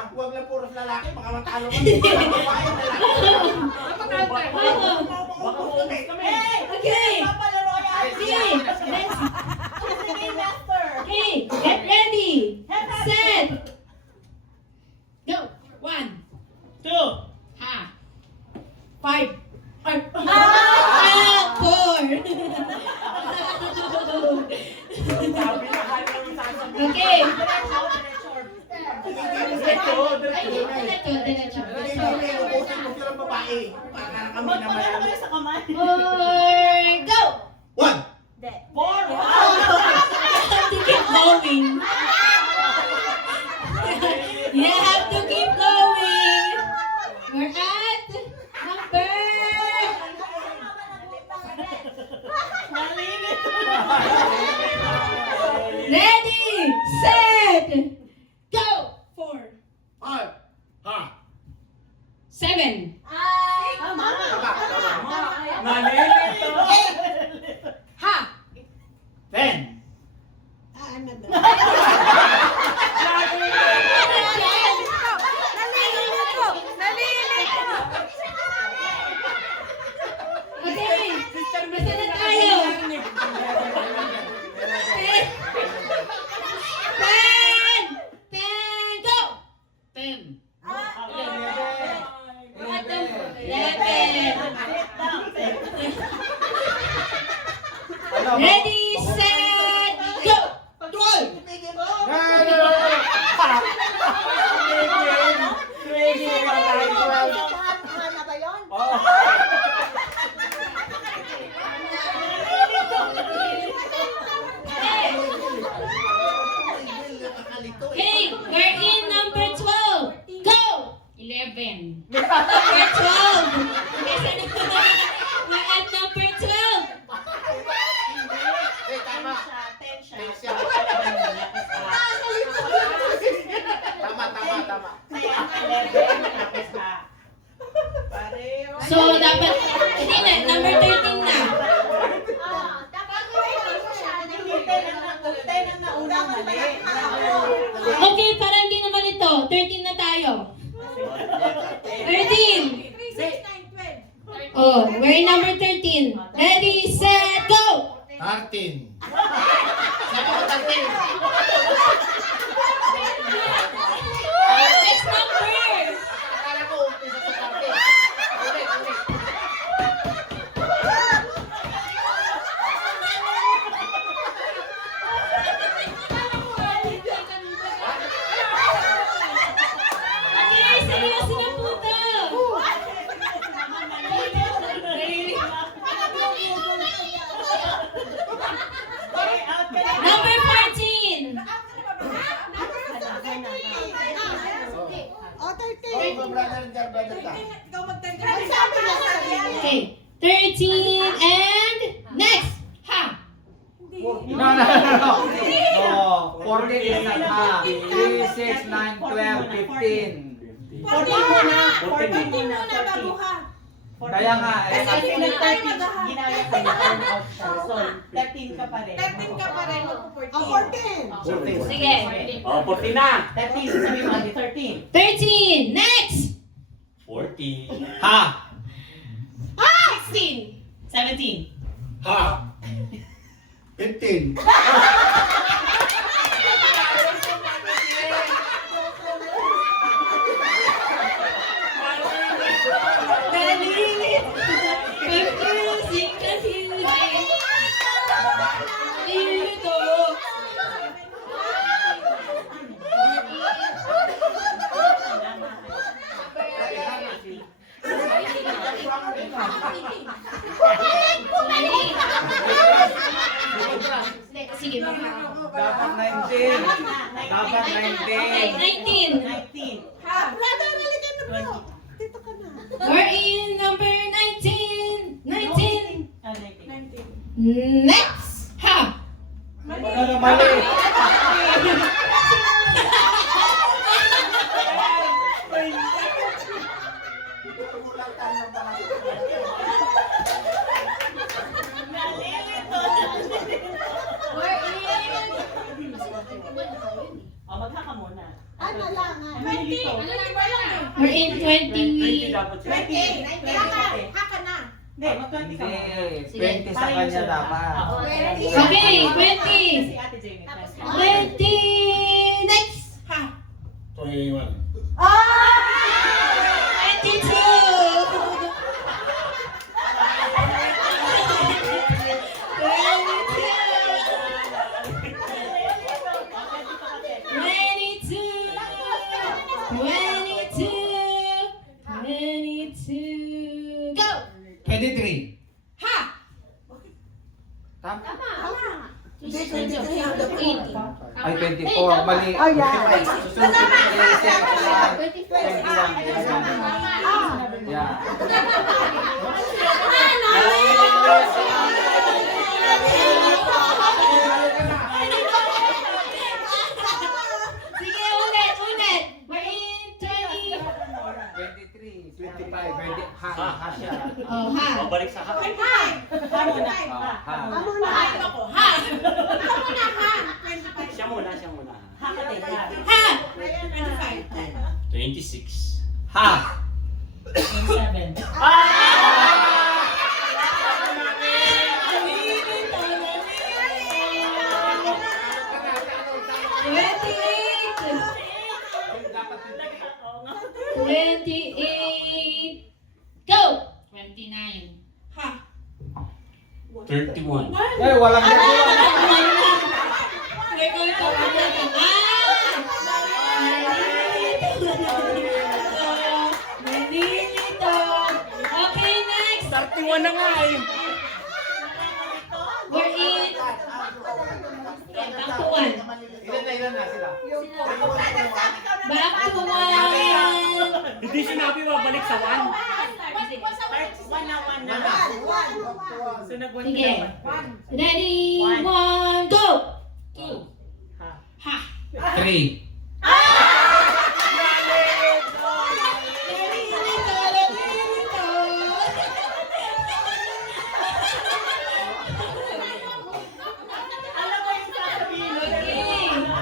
Huwag lang puros lalaki, baka matalo ka. Okay. Okay, get ready. Set. Go. 1, 2. ha. 5. 4. Okay. Diretso. Or go. 1. 4. To keep going. You have to keep going. We're at number. Ready, set, go. 4, 7, ha. 10. Okay, basta na tayo. 10, go. 10. 11. Ready, set, go. 12. Okay, we're in number 12. Go. 11. Number 12. We're at number 12. Tama. So, dapat, hindi na, number 13 na. Okay, para hindi naman ito. 13 na tayo. 13. Oh, we're in number 13. Ready, set, go! 13. Next number. Okay, seryoso na po to. Number 14. Okay, 13 and next. Ha. No. 14 is not half. 3, 6, 9, 12, 15. 14 muna. Kaya nga, eh. Kasi yung 13, ginaya ka na turn out siya. So, 13 ka pa rin. 14. Sige. 14 na. 13, sabi mo, 13. 13. Next. 40. Ha! 16. 17. Ha. 15. Sige, baka. We're in 20 20. dapat siya. 20. Hindi, mag-20 ka muna. Sige, 20 sa kanya dapat. Okay, 20. Si Ate Jamie. 20. Next. 21. 22. Go! 23. Ha! Tama. Ay, 80. 24. Mali. Ay, yeah. Susunod ko 21. Yeah. Sige, ulit. We're in 20. 23. 25. Ha siya. Oh, ha. Babalik sa hapon. Ha muna. Ha. Siya muna, siya muna. Ha ka teka. Ha. 26. Ha. 7. Go! 31. Eh, walang Okay, next. 31 na nga eh. We're in back to 1. Ilan na sila? Back to 1. Hindi sinabi babalik sa 1. One na. So, nag-1 Sige. na. Ready, 1, go! Ha. 3. Alam mo yung sasabihin mo.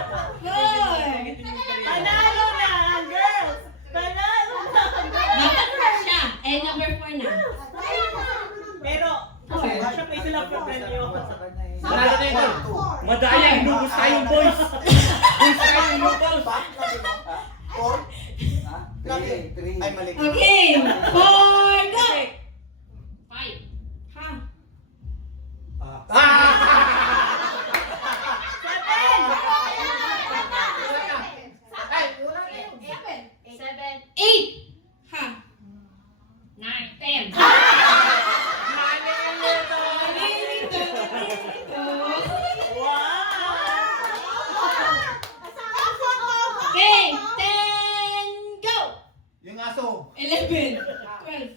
Panalo na, girls! Panalo na, girls! Dapat 4 siya. Eh, number 4 na. Pero, siya pa sila premyo. Manalo na ito. Madaya, inubos tayong boys. Boys tayo, inubos. 3. Ay, mali. Okay, 4, go! 5. Ha. Eight. Ha. 9, 10. Okay, 10, go! Yung aso. 11, 12.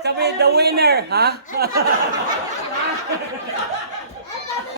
Sabi, the winner, ha?